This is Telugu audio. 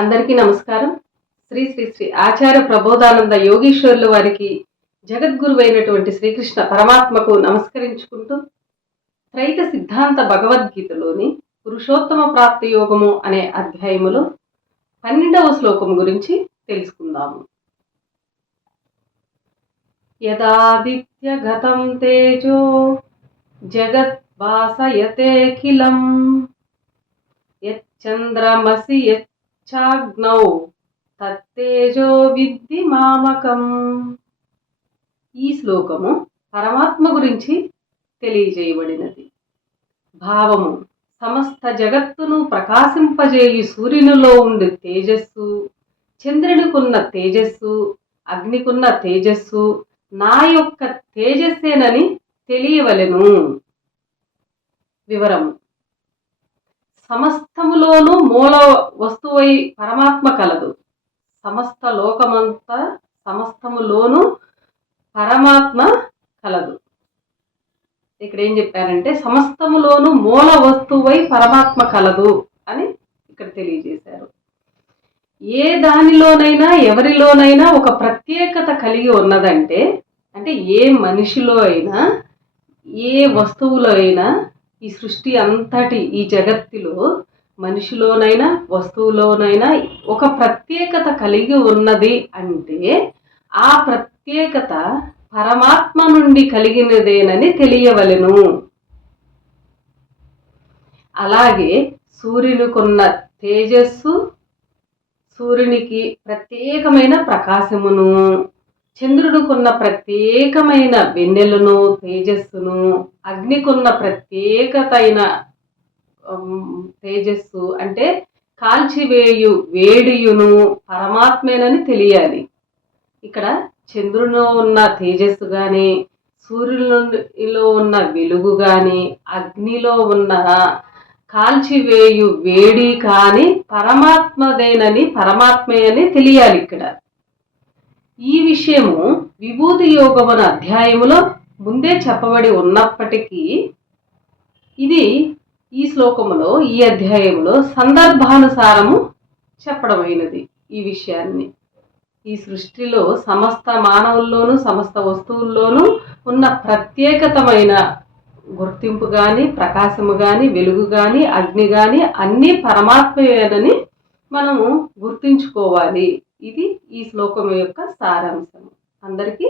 అందరికీ నమస్కారం. శ్రీ శ్రీ శ్రీ ఆచార్య ప్రబోధానంద యోగీశ్వరుల వారికి జగద్గురువైనటువంటి శ్రీకృష్ణ పరమాత్మకు నమస్కరించుకుంటూ త్రైత సిద్ధాంత భగవద్గీతలోని పురుషోత్తమ ప్రాప్తి యోగము అనే అధ్యాయములో 12వ శ్లోకం గురించి తెలుసుకుందాము. యదాదిత్యగతం తేజో జగద్భాసయతేఖిలం యచ్చంద్రమసి యచ్చాగ్నౌ తత్తేజో విద్ధి మామకం. ఈ శ్లోకము పరమాత్మ గురించి తెలియజేయబడినది. భావము: సమస్త జగత్తును ప్రకాశింపజేయు సూర్యునిలో ఉండే తేజస్సు, చంద్రునికున్న తేజస్సు, అగ్నికున్న తేజస్సు నా యొక్క తేజస్సేనని తెలియవలెను. వివరము: సమస్తములోనూ మూల వస్తువై పరమాత్మ కలదు. సమస్త లోకమంతా సమస్తములోనూ పరమాత్మ కలదు. ఇక్కడ ఏం చెప్పారంటే సమస్తములోనూ మూల వస్తువై పరమాత్మ కలదు అని ఇక్కడ తెలియజేశారు. ఏ దానిలోనైనా ఎవరిలోనైనా ఒక ప్రత్యేకత కలిగి ఉన్నదంటే, అంటే ఏ మనిషిలో అయినా ఏ వస్తువులో అయినా ఈ సృష్టి అంతటి ఈ జగత్తులో మనిషిలోనైనా వస్తువులోనైనా ఒక ప్రత్యేకత కలిగి ఉన్నది అంటే ఆ ప్రత్యేకత పరమాత్మ నుండి కలిగినదేనని తెలియవలెను. అలాగే సూర్యునికున్న తేజస్సు, సూర్యునికి ప్రత్యేకమైన ప్రకాశమును, చంద్రుడికున్న ప్రత్యేకమైన వెన్నెలను తేజస్సును, అగ్నికున్న ప్రత్యేకతైన తేజస్సు అంటే కాల్చివేయు వేడియును పరమాత్మేనని తెలియాలి. ఇక్కడ చంద్రునిలో ఉన్న తేజస్సు కానీ, సూర్యునిలో ఉన్న వెలుగు కానీ, అగ్నిలో ఉన్న కాల్చివేయు వేడి కానీ పరమాత్మదేనని పరమాత్మే అని తెలియాలి. ఇక్కడ ఈ విషయము విభూతి యోగమున అధ్యాయములో ముందే చెప్పబడి ఉన్నప్పటికీ ఇది ఈ శ్లోకములో ఈ అధ్యాయంలో సందర్భానుసారము చెప్పడమైనది. ఈ విషయాన్ని ఈ సృష్టిలో సమస్త మానవుల్లోనూ సమస్త వస్తువుల్లోనూ ఉన్న ప్రత్యేకతమైన గుర్తింపు కానీ, ప్రకాశము కానీ, వెలుగు కానీ, అగ్ని కానీ అన్నీ పరమాత్మయేనని మనము గుర్తించుకోవాలి. ఇది ఈ శ్లోకం యొక్క సారాంశం. అందరికీ